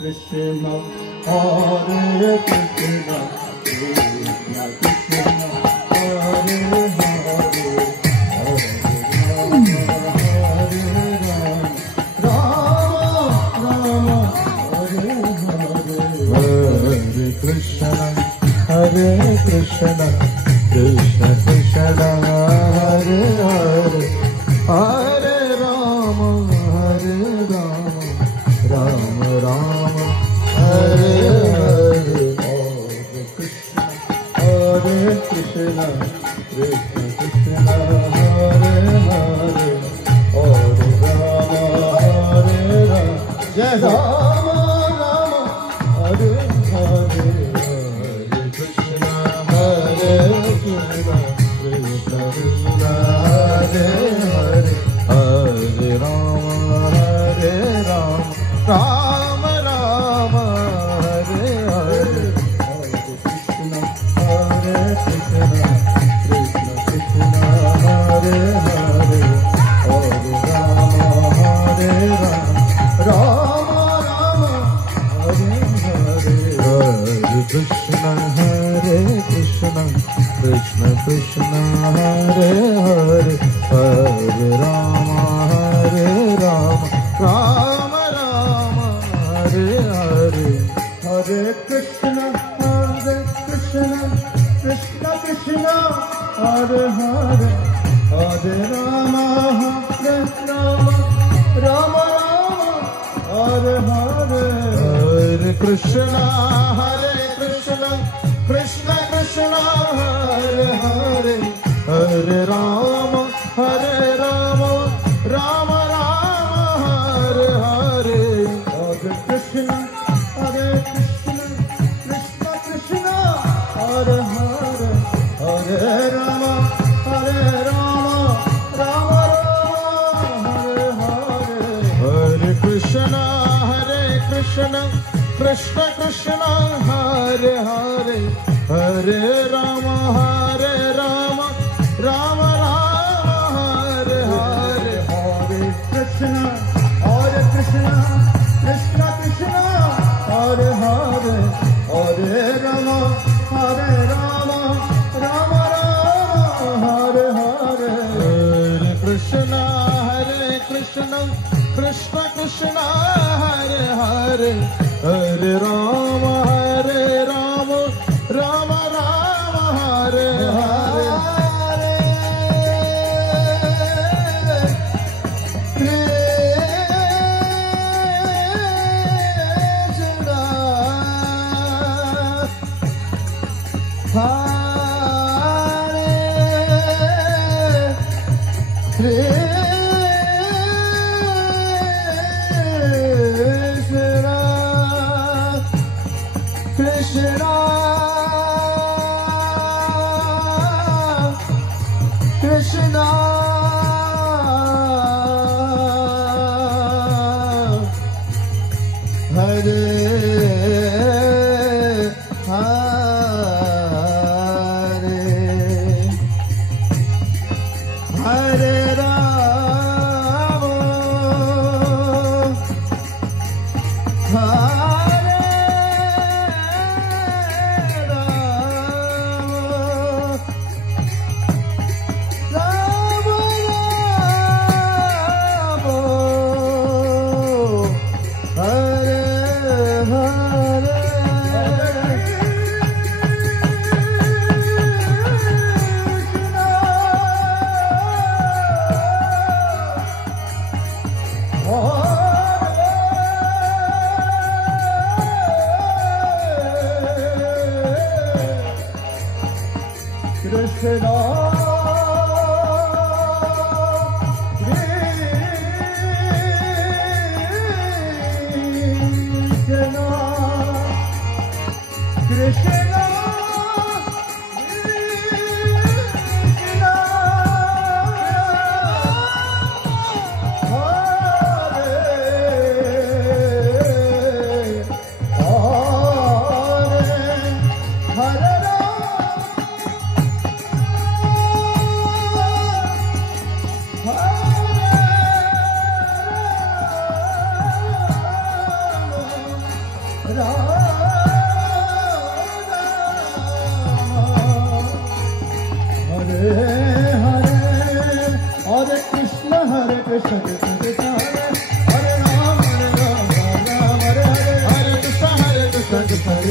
Krishna, Hare Krishna, Krishna Krishna, Hare Hare, Hare Krishna, Krishna Krishna, Hare Hare, Hare Rama, Hare Rama, Rama Rama, Hare Hare, Hare Krishna, Krishna Krishna, Hare Hare, Hare Rama, Hare Rama, Jai Rama Rama, Hare Hare. Krishna Krishna, Hare Hare, Hare Rama, Hare Rama, Rama Rama, Hare Hare, Hare Krishna, Hare Krishna, Krishna Krishna, Hare Hare, Hare Rama, Hare Rama, Rama Rama, Hare Hare, Hare Krishna, Hare Krishna, Krishna Krishna, Hare Hare, Hare Rama, Hare Rama, Rama Rama, Hare Hare, Hare Krishna, Krishna Krishna, Hare Hare, Hare Rama, Hare Rama, Rama Rama, Hare Hare, Hare Krishna, Krishna Krishna, Hare Hare, Hare Rama, Rama Rama, Hare Hare, Hare Krishna, Krishna Krishna, Hare Hare, Hare Rama, Rama Rama, Hare Hare, Hare Krishna, Krishna Krishna, Hare Hare, Hare Rama, Rama Rama, Hare Hare, Hare Krishna, Krishna Krishna, Hare Hare, Hare Rama, Rama Rama, Hare Hare, Hare Krishna, Krishna Krishna, Hare Hare, Hare Rama, Rama Rama, Hare Hare,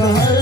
Hare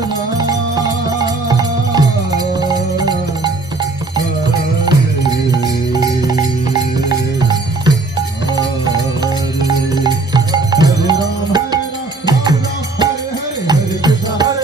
Hare Krishna, Hare